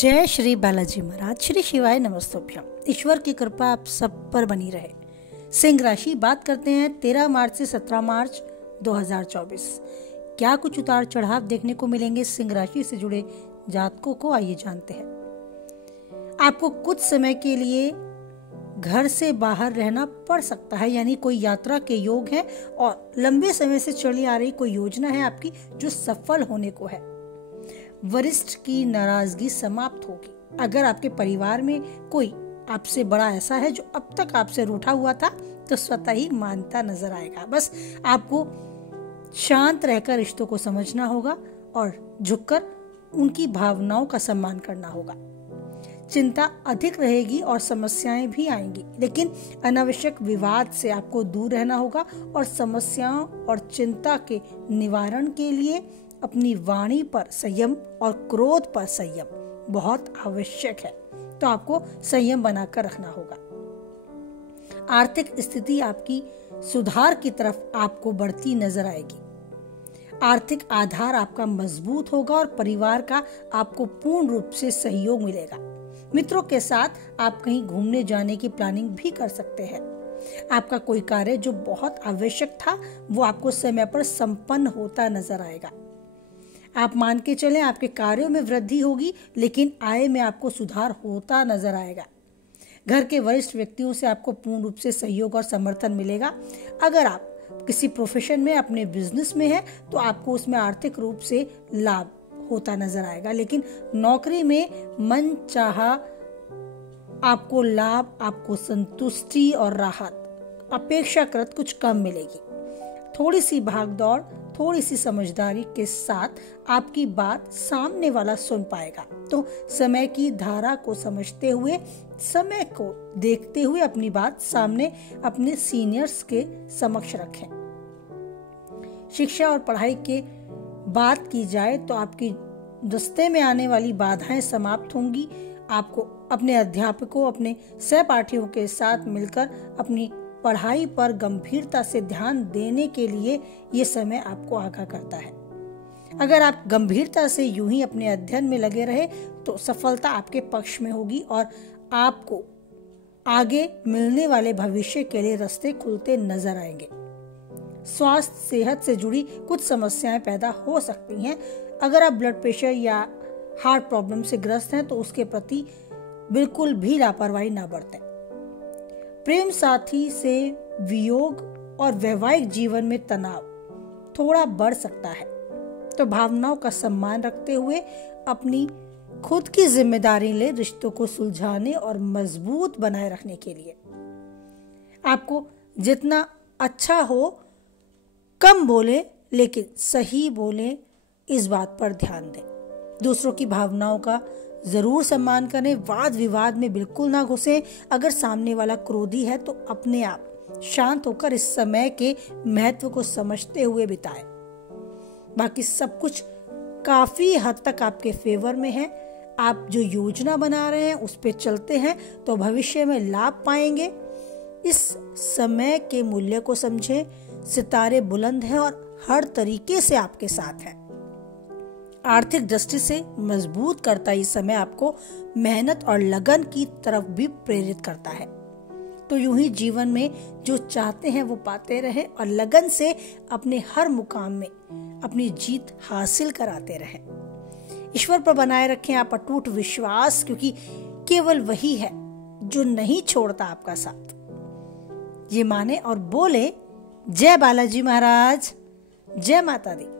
जय श्री बालाजी महाराज। श्री शिवाय नमस्तुभ्यम। ईश्वर की कृपा आप सब पर बनी रहे। सिंह राशि बात करते हैं 13 मार्च से 17 मार्च 2024। क्या कुछ उतार चढ़ाव देखने को मिलेंगे सिंह राशि से जुड़े जातकों को, आइए जानते हैं। आपको कुछ समय के लिए घर से बाहर रहना पड़ सकता है, यानी कोई यात्रा के योग है और लंबे समय से चली आ रही कोई योजना है आपकी जो सफल होने को है। वरिष्ठ की नाराजगी समाप्त होगी। अगर आपके परिवार में कोई आपसे बड़ा ऐसा है जो अब तक आपसे रूठा हुआ था, तो स्वतः ही मानता नजर आएगा। बस आपको शांत रहकर रिश्तों को समझना होगा और झुककर उनकी भावनाओं का सम्मान करना होगा। चिंता अधिक रहेगी और समस्याएं भी आएंगी, लेकिन अनावश्यक विवाद से आपको दूर रहना होगा और समस्याओं और चिंता के निवारण के लिए अपनी वाणी पर संयम और क्रोध पर संयम बहुत आवश्यक है। तो आपको संयम बनाकर रखना होगा। आर्थिक स्थिति आपकी सुधार की तरफ आपको बढ़ती नजर आएगी। आर्थिक आधार आपका मजबूत होगा और परिवार का आपको पूर्ण रूप से सहयोग मिलेगा। मित्रों के साथ आप कहीं घूमने जाने की प्लानिंग भी कर सकते हैं। आपका कोई कार्य जो बहुत आवश्यक था वो आपको समय पर संपन्न होता नजर आएगा। आप मान के चलें आपके कार्यों में वृद्धि होगी, लेकिन आय में आपको सुधार होता नजर आएगा। घर के वरिष्ठ व्यक्तियों से आपको पूर्ण रूप से सहयोग और समर्थन मिलेगा। अगर आप किसी प्रोफेशन में अपने बिजनेस में है तो आपको उसमें आर्थिक रूप से लाभ होता नजर आएगा, लेकिन नौकरी में मन चाहा आपको लाभ, आपको संतुष्टि और राहत अपेक्षाकृत कुछ कम मिलेगी। थोड़ी सी भागदौड़, थोड़ी सी समझदारी के साथ आपकी बात सामने वाला सुन पाएगा। तो समय की धारा को समझते हुए, समय को देखते हुए अपनी बात सामने अपने सीनियर्स के समक्ष रखें। शिक्षा और पढ़ाई के बात की जाए तो आपकी रास्ते में आने वाली बाधाएं समाप्त होंगी। आपको अपने अध्यापकों, अपने सहपाठियों के साथ मिलकर अपनी पढ़ाई पर गंभीरता से ध्यान देने के लिए ये समय आपको आगाह करता है। अगर आप गंभीरता से यूं ही अपने अध्ययन में लगे रहे तो सफलता आपके पक्ष में होगी और आपको आगे मिलने वाले भविष्य के लिए रास्ते खुलते नजर आएंगे। स्वास्थ्य, सेहत से जुड़ी कुछ समस्याएं पैदा हो सकती हैं। अगर आप ब्लड प्रेशर या हार्ट प्रॉब्लम से ग्रस्त हैं तो उसके प्रति बिल्कुल भी लापरवाही ना बरतें। प्रेम साथी से वियोग और वैवाहिक जीवन में तनाव थोड़ा बढ़ सकता है, तो भावनाओं का सम्मान रखते हुए अपनी खुद की जिम्मेदारी ले रिश्तों को सुलझाने और मजबूत बनाए रखने के लिए। आपको जितना अच्छा हो कम बोले, लेकिन सही बोले, इस बात पर ध्यान दें। दूसरों की भावनाओं का जरूर सम्मान करें। वाद विवाद में बिल्कुल ना घुसें। अगर सामने वाला क्रोधी है तो अपने आप शांत होकर इस समय के महत्व को समझते हुए बिताएं। बाकी सब कुछ काफी हद तक आपके फेवर में है। आप जो योजना बना रहे हैं उस पे चलते हैं तो भविष्य में लाभ पाएंगे। इस समय के मूल्य को समझें। सितारे बुलंद हैं और हर तरीके से आपके साथ हैं। आर्थिक दृष्टि से मजबूत करता इस समय आपको मेहनत और लगन की तरफ भी प्रेरित करता है। तो यूं ही जीवन में जो चाहते हैं वो पाते रहें और लगन से अपने हर मुकाम में अपनी जीत हासिल कराते रहें। ईश्वर पर बनाए रखें आप अटूट विश्वास, क्योंकि केवल वही है जो नहीं छोड़ता आपका साथ। ये माने और बोले, जय बालाजी महाराज, जय माता दी।